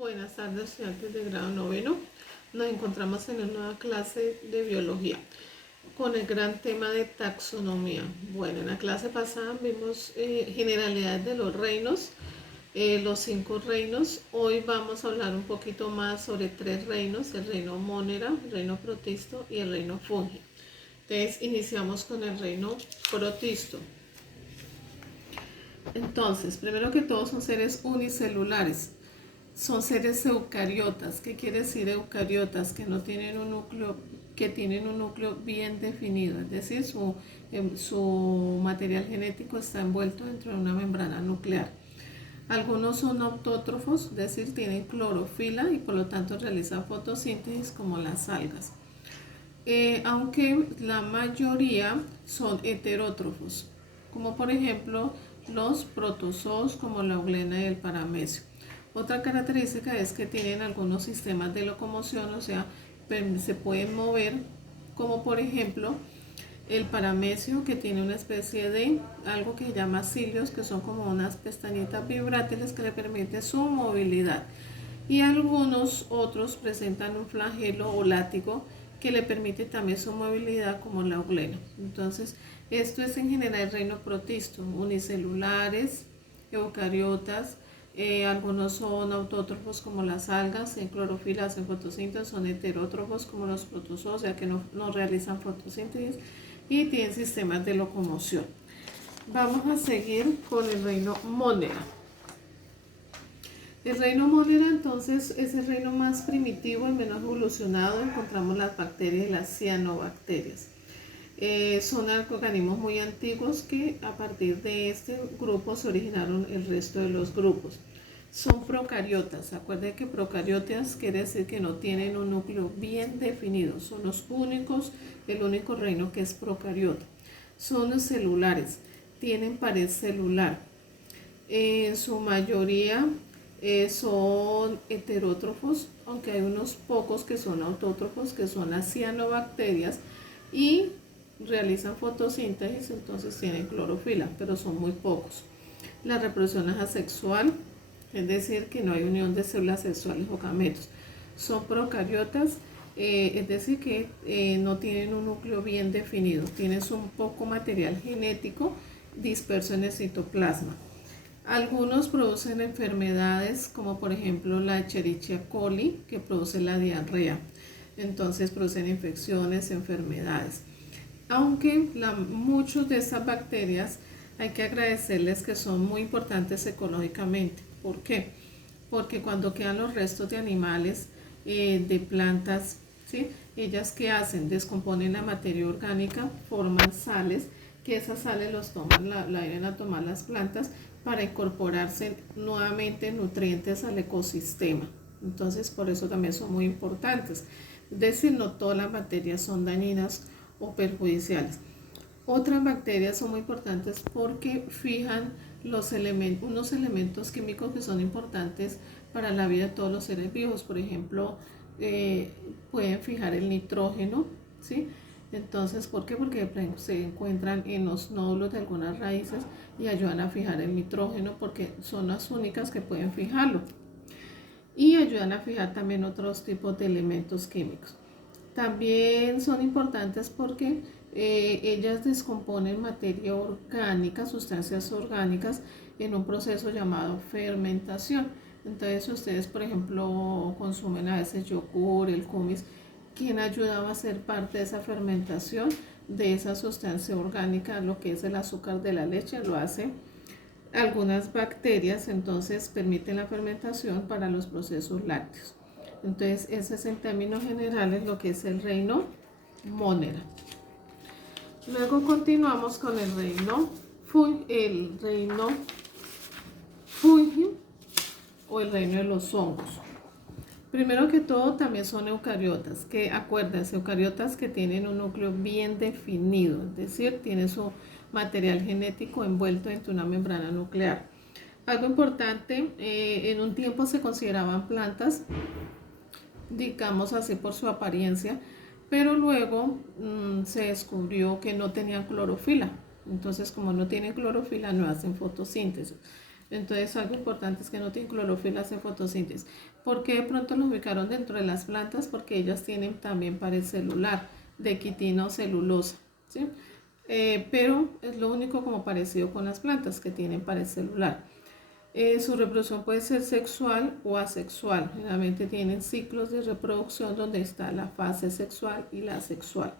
Buenas tardes, estudiantes de grado noveno. Nos encontramos en una nueva clase de biología con el gran tema de taxonomía. Bueno, en la clase pasada vimos generalidades de los reinos, los 5 reinos. Hoy vamos a hablar un poquito más sobre 3 reinos: el reino Monera, el reino Protisto y el reino Fungi. Entonces iniciamos con el reino Protisto. Entonces, primero que todo, son seres unicelulares. Son seres eucariotas. ¿Qué quiere decir eucariotas? Que no tienen un núcleo, que tienen un núcleo bien definido, es decir, su material genético está envuelto dentro de una membrana nuclear. Algunos son autótrofos, es decir, tienen clorofila y por lo tanto realizan fotosíntesis como las algas. Aunque la mayoría son heterótrofos, como por ejemplo los protozoos como la euglena y el paramecio. Otra característica es que tienen algunos sistemas de locomoción, o sea, se pueden mover, como por ejemplo el paramecio, que tiene una especie de algo que se llama cilios, que son como unas pestañitas vibrátiles que le permiten su movilidad. Y algunos otros presentan un flagelo o látigo que le permite también su movilidad, como la euglena. Entonces, esto es en general el reino protisto: unicelulares, eucariotas. Algunos son autótrofos como las algas, en clorofila hacen fotosíntesis; son heterótrofos como los protozoos, o sea que no realizan fotosíntesis, y tienen sistemas de locomoción. Vamos a seguir con el reino Monera. El reino Monera entonces es el reino más primitivo, el menos evolucionado. Encontramos las bacterias y las cianobacterias. Son organismos muy antiguos que a partir de este grupo se originaron el resto de los grupos. Son procariotas. Acuérdense que procariotas quiere decir que no tienen un núcleo bien definido. Son los únicos, el único reino que es procariota. Son celulares, tienen pared celular. En su mayoría son heterótrofos, aunque hay unos pocos que son autótrofos, que son las cianobacterias, y realizan fotosíntesis, entonces tienen clorofila, pero son muy pocos. La reproducción es asexual, es decir, que no hay unión de células sexuales o gametos. Son procariotas, es decir, que no tienen un núcleo bien definido, tienen un poco material genético disperso en el citoplasma. Algunos producen enfermedades, como por ejemplo la Escherichia coli, que produce la diarrea. Entonces producen infecciones, enfermedades. Aunque muchas de estas bacterias hay que agradecerles que son muy importantes ecológicamente. ¿Por qué? Porque cuando quedan los restos de animales, de plantas, ¿sí?, ellas ¿qué hacen? Descomponen la materia orgánica, forman sales, que esas sales los toman, la vienen a tomar las plantas para incorporarse nuevamente nutrientes al ecosistema. Entonces, por eso también son muy importantes. Es decir, no todas las bacterias son dañinas o perjudiciales. Otras bacterias son muy importantes porque fijan unos elementos químicos que son importantes para la vida de todos los seres vivos. Por ejemplo, pueden fijar el nitrógeno, ¿sí? Entonces, ¿por qué? Porque se encuentran en los nódulos de algunas raíces y ayudan a fijar el nitrógeno, porque son las únicas que pueden fijarlo. Y ayudan a fijar también otros tipos de elementos químicos. También son importantes porque ellas descomponen materia orgánica, sustancias orgánicas, en un proceso llamado fermentación. Entonces, ustedes, por ejemplo, consumen a veces yogur, el kumis. ¿Quién ayudaba a ser parte de esa fermentación de esa sustancia orgánica? Lo que es el azúcar de la leche lo hace algunas bacterias, entonces permiten la fermentación para los procesos lácteos. Entonces, ese es en términos generales lo que es el reino Monera. Luego continuamos con el reino Fungi, o el reino de los hongos. Primero que todo, también son eucariotas, que acuérdense, eucariotas que tienen un núcleo bien definido, es decir, tienen su material genético envuelto en una membrana nuclear. Algo importante, en un tiempo se consideraban plantas, digamos así, por su apariencia, pero luego se descubrió que no tenían clorofila. Entonces, como no tienen clorofila, no hacen fotosíntesis. Entonces algo importante es que no tienen clorofila, hace fotosíntesis. ¿Por qué de pronto los ubicaron dentro de las plantas? Porque ellas tienen también pared celular de quitina o celulosa, ¿sí? Pero es lo único como parecido con las plantas que tienen pared celular. Su reproducción puede ser sexual o asexual. Generalmente tienen ciclos de reproducción donde está la fase sexual y la asexual.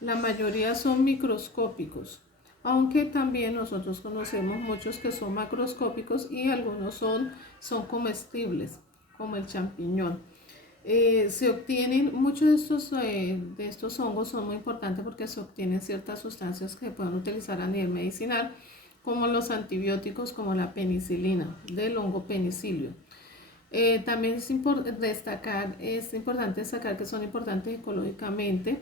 La mayoría son microscópicos, aunque también nosotros conocemos muchos que son macroscópicos y algunos son comestibles, como el champiñón. Se obtienen, muchos de estos hongos son muy importantes porque se obtienen ciertas sustancias que se pueden utilizar a nivel medicinal, como los antibióticos, como la penicilina, del hongo penicilio. También es importante destacar que son importantes ecológicamente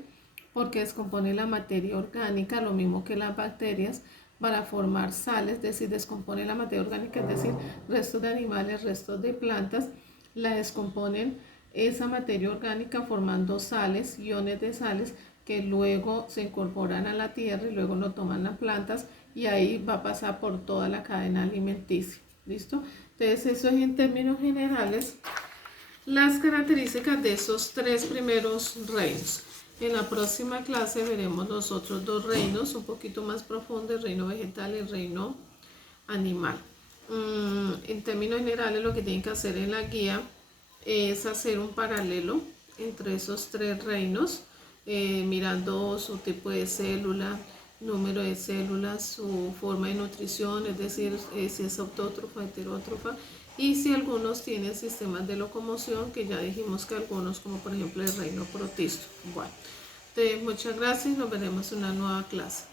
porque descompone la materia orgánica, lo mismo que las bacterias, para formar sales, es decir, descompone la materia orgánica, es decir, restos de animales, restos de plantas, la descomponen esa materia orgánica formando sales, iones de sales, que luego se incorporan a la tierra y luego lo toman las plantas y ahí va a pasar por toda la cadena alimenticia. ¿Listo? Entonces eso es en términos generales las características de esos tres primeros reinos. En la próxima clase veremos los otros dos reinos un poquito más profundos, el reino vegetal y el reino animal. En términos generales lo que tienen que hacer en la guía es hacer un paralelo entre esos tres reinos, mirando su tipo de célula, número de células, su forma de nutrición, es decir, si es autótrofa, heterótrofa, y si algunos tienen sistemas de locomoción, que ya dijimos que algunos, como por ejemplo el reino protisto. Bueno, muchas gracias y nos veremos en una nueva clase.